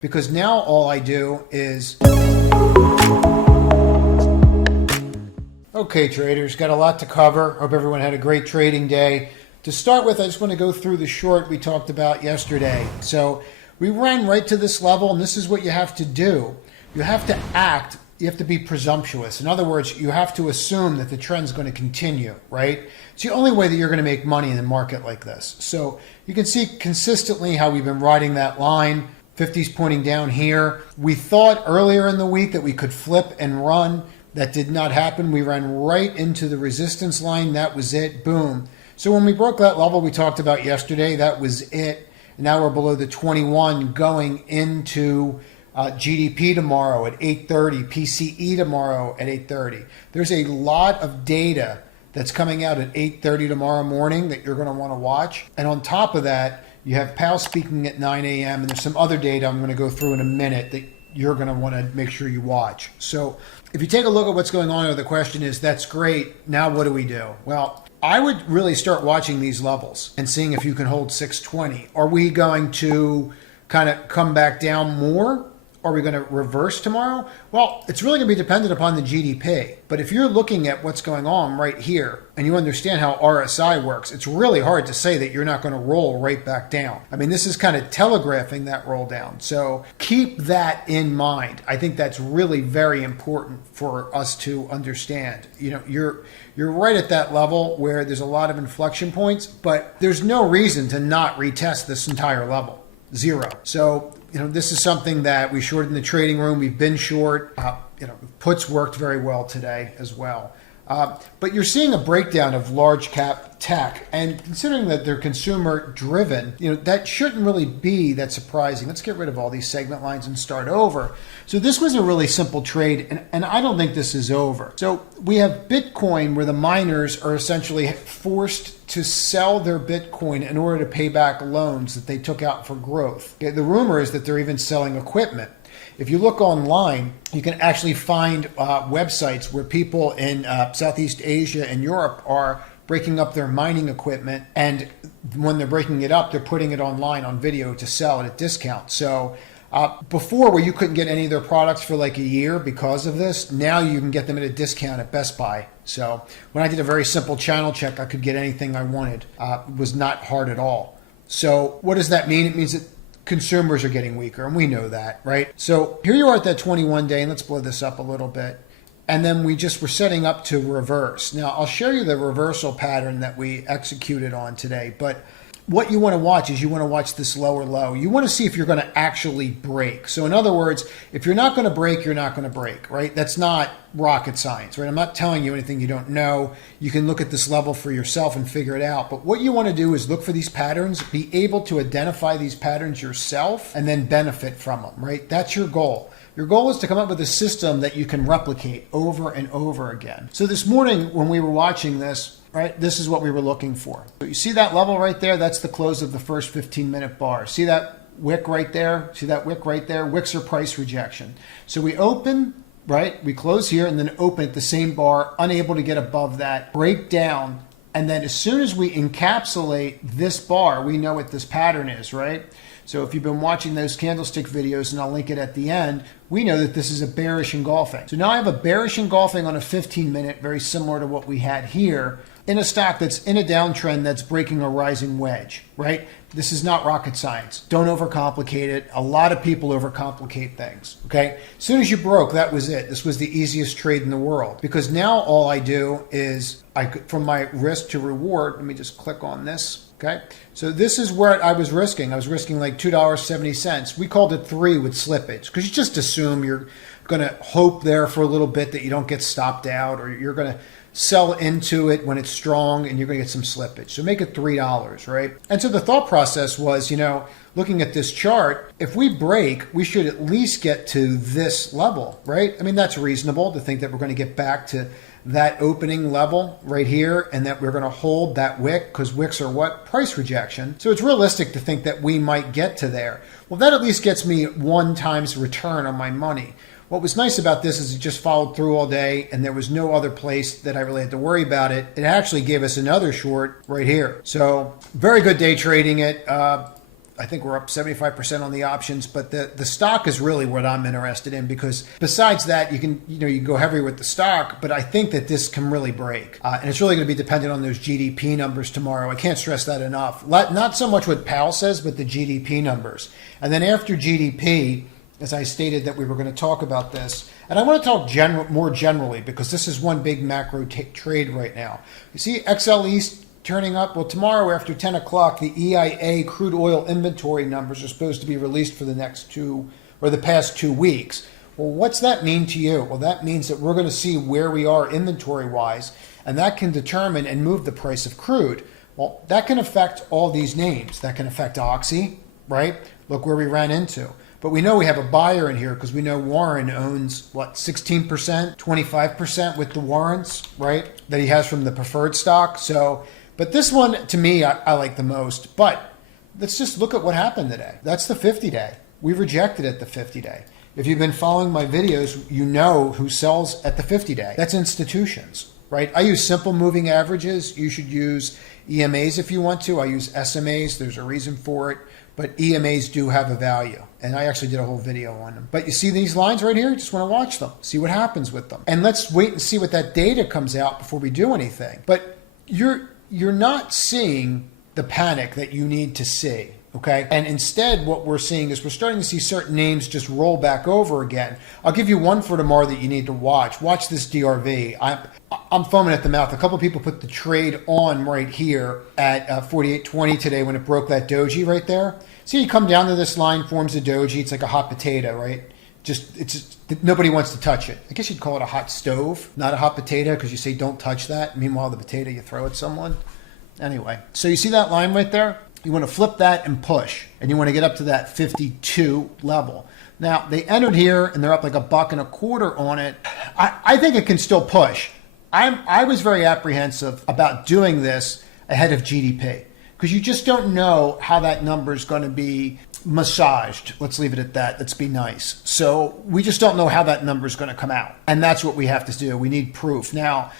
because now all I do is... Okay, traders, got a lot to cover. Hope everyone had a great trading day. To start with, I just want to go through the short we talked about yesterday. So we ran right to this level, and this is what you have to do. You have to act. You have to be presumptuous. In other words, you have to assume that the trend's going to continue, right? It's the only way that you're going to make money in a market like this. So you can see consistently how we've been riding that line. 50's pointing down here. We thought earlier in the week that we could flip and run. That did not happen. We ran right into the resistance line. That was it. Boom. So when we broke that level we talked about yesterday, that was it. And now we're below the 21 going into GDP tomorrow at 8:30, PCE tomorrow at 8:30. There's a lot of data that's coming out at 8:30 tomorrow morning that you're going to want to watch. And on top of that, you have Powell speaking at 9 a.m. and there's some other data I'm going to go through in a minute that you're going to want to make sure you watch. So if you take a look at what's going on, the question is, that's great. Now what do we do? Well, I would really start watching these levels and seeing if you can hold 620. Are we going to kind of come back down more? Are we going to reverse tomorrow? Well, it's really going to be dependent upon the GDP. But if you're looking at what's going on right here and you understand how RSI works, it's really hard to say that you're not going to roll right back down. I mean, this is kind of telegraphing that roll down. So keep that in mind. I think that's really very important for us to understand. You know, you're right at that level where there's a lot of inflection points, but there's no reason to not retest this entire level. Zero. So, this is something that we shorted in the trading room. We've been short. Puts worked very well today as well. But you're seeing a breakdown of large cap tech, and considering that they're consumer driven, that shouldn't really be that surprising. Let's get rid of all these segment lines and start over. So this was a really simple trade, and I don't think this is over. So we have Bitcoin, where the miners are essentially forced to sell their Bitcoin in order to pay back loans that they took out for growth. Okay, the rumor is that they're even selling equipment. If you look online, you can actually find websites where people in Southeast Asia and Europe are breaking up their mining equipment, and when they're breaking it up, they're putting it online on video to sell it at discount. So before, where you couldn't get any of their products for like a year because of this, now you can get them at a discount at Best Buy. So when I did a very simple channel check, I could get anything I wanted. It was not hard at all. So what does that mean? It means that consumers are getting weaker, and we know that, right? So here you are at that 21 day, and let's blow this up a little bit. And then we're setting up to reverse. Now, I'll show you the reversal pattern that we executed on today, but what you want to watch is you want to watch this lower low. You want to see if you're going to actually break. So in other words, if you're not going to break, you're not going to break, right? That's not rocket science, right? I'm not telling you anything you don't know. You can look at this level for yourself and figure it out. But what you want to do is look for these patterns, be able to identify these patterns yourself, and then benefit from them, right? That's your goal. Your goal is to come up with a system that you can replicate over and over again. So this morning when we were watching this, right, this is what we were looking for. So you see that level right there? That's the close of the first 15-minute bar. See that wick right there? See that wick right there? Wicks are price rejection. So we open, right? We close here and then open at the same bar, unable to get above that, break down. And then as soon as we encapsulate this bar, we know what this pattern is, right? So if you've been watching those candlestick videos, and I'll link it at the end, we know that this is a bearish engulfing. So now I have a bearish engulfing on a 15-minute, very similar to what we had here, in a stock that's in a downtrend that's breaking a rising wedge, right? This is not rocket science. Don't overcomplicate it. A lot of people overcomplicate things, okay? As soon as you broke, that was it. This was the easiest trade in the world, because now all I do is, from my risk to reward, let me just click on this. Okay, so this is where I was risking. I was risking like $2.70. We called it 3 with slippage, because you just assume you're going to hope there for a little bit that you don't get stopped out, or you're going to sell into it when it's strong and you're going to get some slippage. So make it $3, right? And so the thought process was, looking at this chart, if we break, we should at least get to this level, right? I mean, that's reasonable to think that we're going to get back to that opening level right here, and that we're going to hold that wick, because wicks are what? Price rejection. So it's realistic to think that we might get to there. Well, that at least gets me 1 times return on my money. What was nice about this is it just followed through all day, and there was no other place that I really had to worry about it. It actually gave us another short right here. So very good day trading it. I think we're up 75% on the options, but the stock is really what I'm interested in, because besides that, you can go heavy with the stock, but I think that this can really break. And it's really going to be dependent on those GDP numbers tomorrow. I can't stress that enough. Not so much what Powell says, but the GDP numbers. And then after GDP, as I stated that we were going to talk about this, and I want to talk more generally, because this is one big macro trade right now. You see XL East turning up. Well, tomorrow after 10 o'clock, the EIA crude oil inventory numbers are supposed to be released for the past 2 weeks. Well, what's that mean to you? Well, that means that we're going to see where we are inventory-wise, and that can determine and move the price of crude. Well, that can affect all these names. That can affect Oxy, right? Look where we ran into. But we know we have a buyer in here, because we know Warren owns, 16%, 25% with the warrants, right, that he has from the preferred stock. So, but this one, to me, I like the most. But let's just look at what happened today. That's the 50-day. We rejected at the 50-day. If you've been following my videos, you know who sells at the 50-day. That's institutions, right? I use simple moving averages. You should use EMAs if you want to. I use SMAs. There's a reason for it. But EMAs do have a value. And I actually did a whole video on them. But you see these lines right here? You just want to watch them, see what happens with them. And let's wait and see what that data comes out before we do anything. But you're not seeing the panic that you need to see, okay? And instead, what we're seeing is we're starting to see certain names just roll back over again. I'll give you one for tomorrow that you need to watch. Watch this DRV. I'm foaming at the mouth. A couple of people put the trade on right here at 48.20 today when it broke that doji right there. See, you come down to this line, forms a doji. It's like a hot potato, right? Nobody wants to touch it. I guess you'd call it a hot stove, not a hot potato, because you say don't touch that. Meanwhile, the potato you throw at someone. Anyway, so you see that line right there? You want to flip that and push, and you want to get up to that 52 level. Now, they entered here, and they're up like $1.25 on it. I think it can still push. I was very apprehensive about doing this ahead of GDP, because you just don't know how that number is going to be massaged. Let's leave it at that. Let's be nice. So we just don't know how that number is going to come out. And that's what we have to do. We need proof. Now,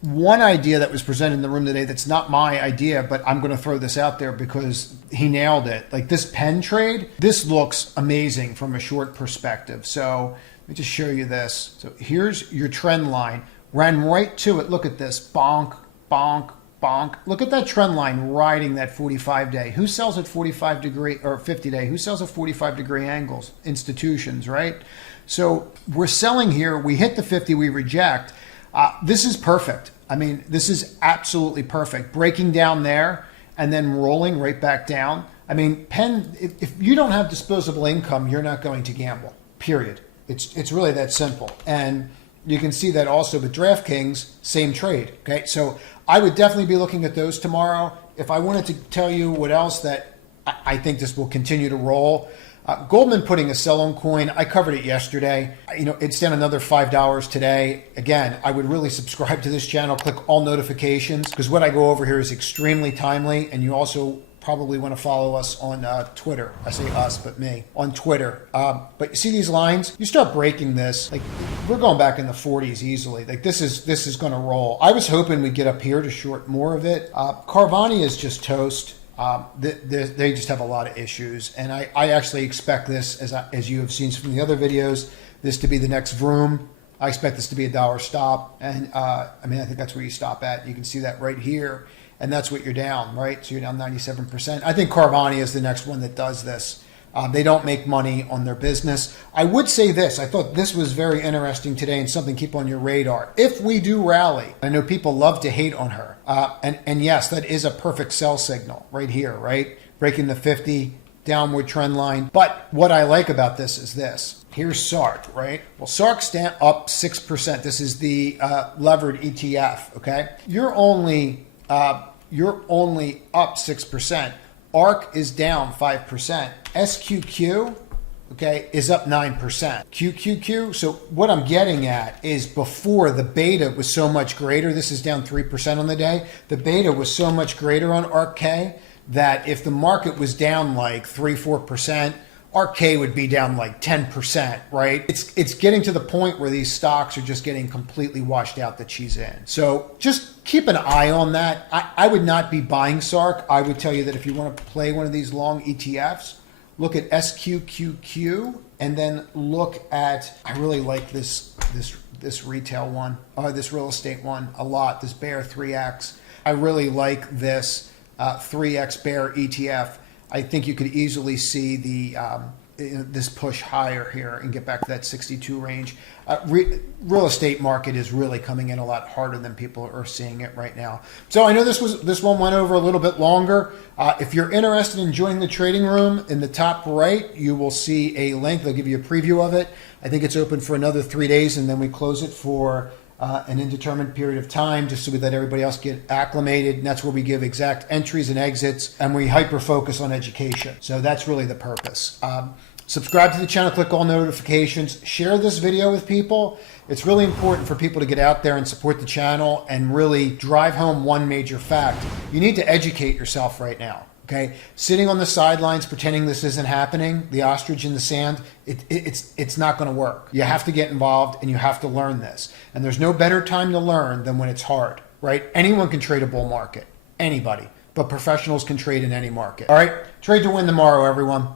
one idea that was presented in the room today that's not my idea, but I'm going to throw this out there because he nailed it. Like this pen trade, this looks amazing from a short perspective. So let me just show you this. So here's your trend line. Ran right to it. Look at this. Bonk, bonk, bonk. Look at that trend line riding that 45-day. Who sells at 45-degree or 50-day? Who sells at 45-degree angles? Institutions, right? So we're selling here. We hit the 50. We reject. This is perfect. I mean, this is absolutely perfect. Breaking down there and then rolling right back down. I mean, if you don't have disposable income, you're not going to gamble, period. It's really that simple. And you can see that also with DraftKings, same trade. Okay, so I would definitely be looking at those tomorrow. If I wanted to tell you what else that I think this will continue to roll, Goldman putting a sell-on coin. I covered it yesterday. It's down another $5 today. Again, I would really subscribe to this channel. Click all notifications, because what I go over here is extremely timely. And you also probably want to follow us on Twitter. I say us, but me on Twitter. But you see these lines? You start breaking this. Like we're going back in the 40s easily. Like this is going to roll. I was hoping we'd get up here to short more of it. Carvana is just toast. They just have a lot of issues, and I actually expect this, as you have seen from the other videos, this to be the next Vroom. I expect this to be $1 stop, and I think that's where you stop at. You can see that right here, and that's what you're down, right? So you're down 97%. I think Carvana is the next one that does this. They don't make money on their business. I would say this. I thought this was very interesting today and something to keep on your radar. If we do rally, I know people love to hate on her. And yes, that is a perfect sell signal right here, right? Breaking the 50, downward trend line. But what I like about this is this. Here's SARK, right? Well, SARK's up 6%. This is the levered ETF, okay? You're only up 6%. ARK is down 5%. SQQ, okay, is up 9%. QQQ, so what I'm getting at is before the beta was so much greater, this is down 3% on the day, the beta was so much greater on ARK-K that if the market was down like 3-4% Arete would be down like 10%, right? It's getting to the point where these stocks are just getting completely washed out that she's in. So just keep an eye on that. I would not be buying SARK. I would tell you that if you want to play one of these long ETFs, look at SQQQ and then look at, I really like this retail one, this real estate one a lot, this Bear 3X. I really like this 3X Bear ETF. I think you could easily see this push higher here and get back to that 62 range. Real estate market is really coming in a lot harder than people are seeing it right now. So I know this one went over a little bit longer. If you're interested in joining the trading room, in the top right, you will see a link. They'll give you a preview of it. I think it's open for another 3 days, and then we close it for an indeterminate period of time, just so we let everybody else get acclimated. And that's where we give exact entries and exits, and we hyper focus on education. So that's really the purpose. Subscribe to the channel, click all notifications, share this video with people. It's really important for people to get out there and support the channel and really drive home one major fact. You need to educate yourself right now. Okay, sitting on the sidelines pretending this isn't happening, the ostrich in the sand, it's not going to work. You have to get involved and you have to learn this. And there's no better time to learn than when it's hard, right? Anyone can trade a bull market, anybody, but professionals can trade in any market. All right, trade to win tomorrow, everyone.